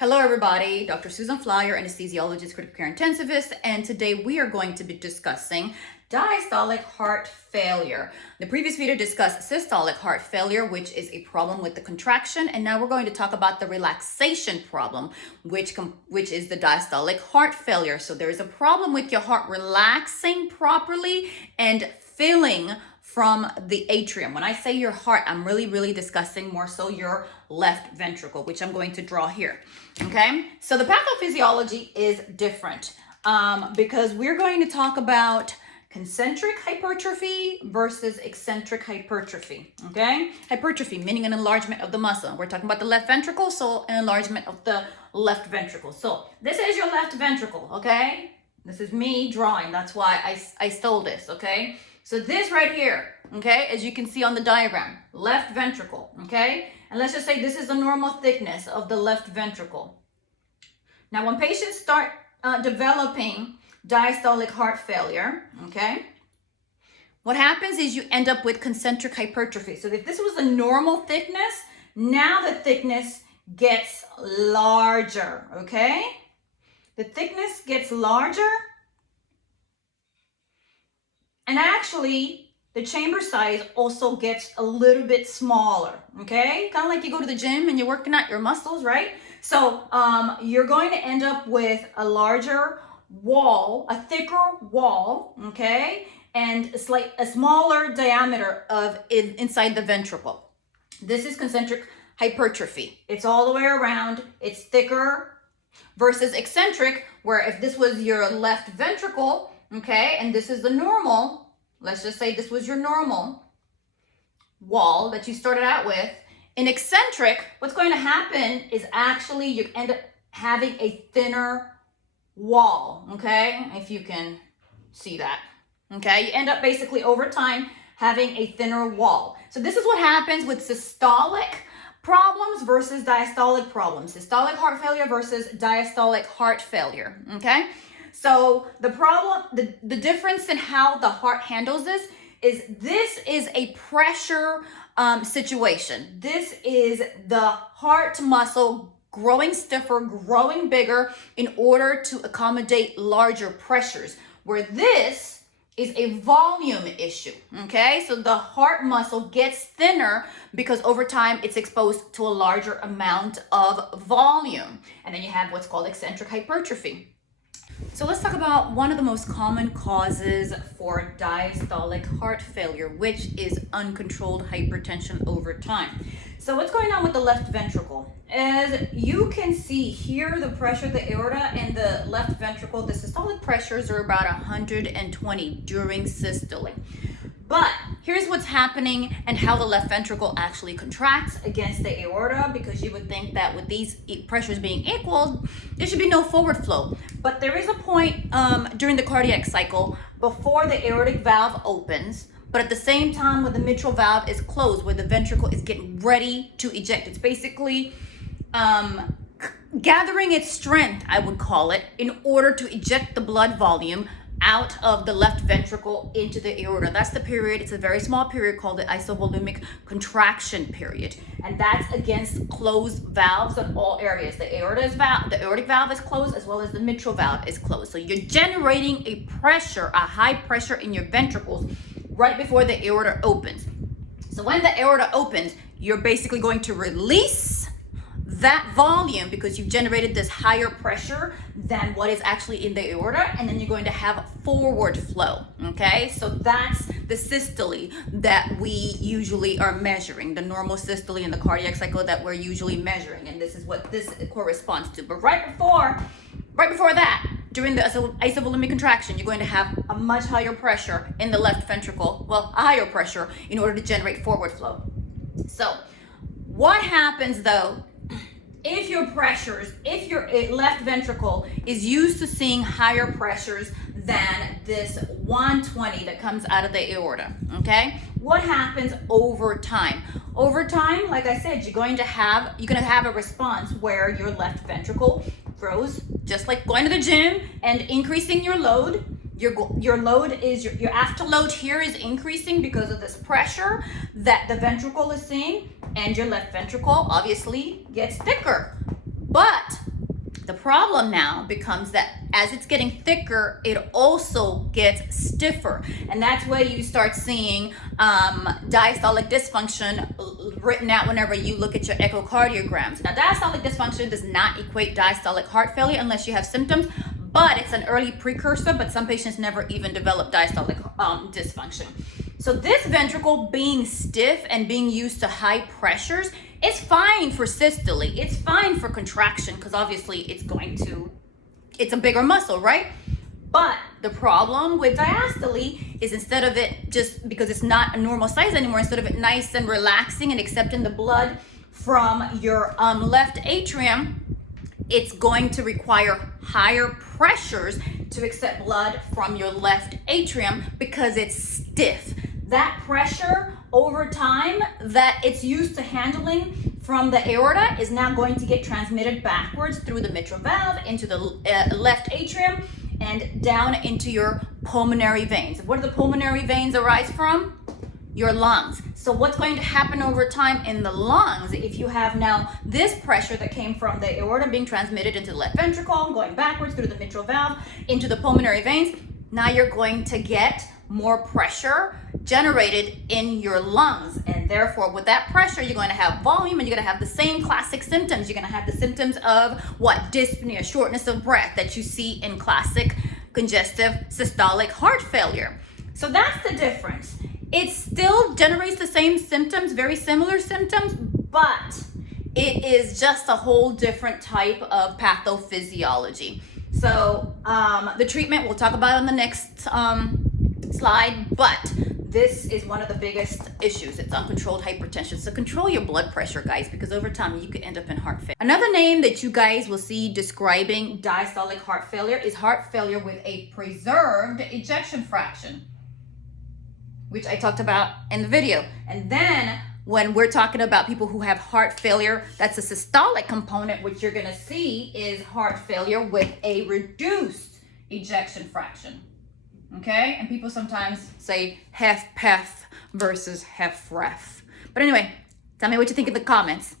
Hello everybody, Dr. Susan Flyer, anesthesiologist, critical care intensivist, and today we are going to be discussing diastolic heart failure. The previous video discussed systolic heart failure, which is a problem with the contraction, and now we're going to talk about the relaxation problem, which is the diastolic heart failure. So there's a problem with your heart relaxing properly and filling from the atrium. When I say your heart, I'm really discussing more so your left ventricle, which I'm going to draw here. Okay, so the pathophysiology is different because we're going to talk about concentric hypertrophy versus eccentric hypertrophy. Okay, hypertrophy meaning an enlargement of the muscle. We're talking about the left ventricle, so an enlargement of the left ventricle. So this is your left ventricle. Okay, this is me drawing. That's why I stole this. Okay. So this right here, okay, as you can see on the diagram, left ventricle, okay? And let's just say this is the normal thickness of the left ventricle. Now, when patients start developing diastolic heart failure, okay, what happens is you end up with concentric hypertrophy. So if this was a normal thickness, now the thickness gets larger, okay? The thickness gets larger. And actually, the chamber size also gets a little bit smaller, okay? Kind of like you go to the gym and you're working out your muscles, right? So you're going to end up with a larger wall, a thicker wall, okay? And a smaller diameter inside the ventricle. This is concentric hypertrophy. It's all the way around, it's thicker versus eccentric, where if this was your left ventricle, okay, and this is the normal, let's just say this was your normal wall that you started out with. In eccentric, what's going to happen is actually you end up having a thinner wall, okay, if you can see that, okay? You end up basically over time having a thinner wall. So this is what happens with systolic problems versus diastolic problems. Systolic heart failure versus diastolic heart failure, okay? So the problem, the difference in how the heart handles this is a pressure situation. This is the heart muscle growing stiffer, growing bigger in order to accommodate larger pressures, where this is a volume issue, okay? So the heart muscle gets thinner because over time it's exposed to a larger amount of volume. And then you have what's called eccentric hypertrophy. So let's talk about one of the most common causes for diastolic heart failure, which is uncontrolled hypertension over time. So what's going on with the left ventricle? As you can see here, the pressure, the aorta and the left ventricle, the systolic pressures are about 120 during systole. But here's what's happening and how the left ventricle actually contracts against the aorta, because you would think that with these pressures being equal, there should be no forward flow. But there is a point during the cardiac cycle before the aortic valve opens, but at the same time when the mitral valve is closed, where the ventricle is getting ready to eject. It's basically gathering its strength, I would call it, in order to eject the blood volume out of the left ventricle into the aorta. That's the period, it's a very small period called the isovolumic contraction period. And that's against closed valves in all areas. The aortic valve is closed, as well as the mitral valve is closed. So you're generating a high pressure in your ventricles right before the aorta opens. So when the aorta opens, you're basically going to release that volume because you've generated this higher pressure than what is actually in the aorta, and then you're going to have forward flow, okay? So that's the systole that we usually are measuring, the normal systole in the cardiac cycle that we're usually measuring, and this is what this corresponds to. But right before that, during the isovolumic contraction, you're going to have a much higher pressure in the left ventricle, well, a higher pressure in order to generate forward flow. So what happens though if your left ventricle is used to seeing higher pressures than this 120 that comes out of the aorta, okay? What happens over time? Over time, like I said, you're going to have a response where your left ventricle grows, just like going to the gym and increasing your load. Your load is, your afterload here is increasing because of this pressure that the ventricle is seeing, and your left ventricle obviously gets thicker. But The problem now becomes that as it's getting thicker, it also gets stiffer. And that's where you start seeing diastolic dysfunction written out whenever you look at your echocardiograms. Now, diastolic dysfunction does not equate diastolic heart failure unless you have symptoms, but it's an early precursor, but some patients never even develop diastolic dysfunction. So this ventricle being stiff and being used to high pressures is fine for systole. It's fine for contraction because obviously it's a bigger muscle, right? But the problem with diastole is instead of it, just because it's not a normal size anymore, instead of it nice and relaxing and accepting the blood from your left atrium, it's going to require higher pressures to accept blood from your left atrium because it's stiff. That pressure over time that it's used to handling from the aorta is now going to get transmitted backwards through the mitral valve into the left atrium and down into your pulmonary veins. What do the pulmonary veins arise from? Your lungs. So what's going to happen over time in the lungs if you have now this pressure that came from the aorta being transmitted into the left ventricle, going backwards through the mitral valve into the pulmonary veins? Now you're going to get more pressure generated in your lungs, and therefore with that pressure you're going to have volume and you're going to have the same classic symptoms. You're going to have the symptoms of what? Dyspnea, shortness of breath that you see in classic congestive systolic heart failure. So that's the difference. It still generates the same symptoms, very similar symptoms, but it is just a whole different type of pathophysiology. So the treatment we'll talk about on the next slide, but this is one of the biggest issues. It's uncontrolled hypertension. So control your blood pressure, guys, because over time you could end up in heart failure. Another name that you guys will see describing diastolic heart failure is heart failure with a preserved ejection fraction, which I talked about in the video. And then when we're talking about people who have heart failure, that's a systolic component, which you're gonna see is heart failure with a reduced ejection fraction. Okay, and people sometimes say HFpEF versus HFrEF. But anyway, tell me what you think in the comments.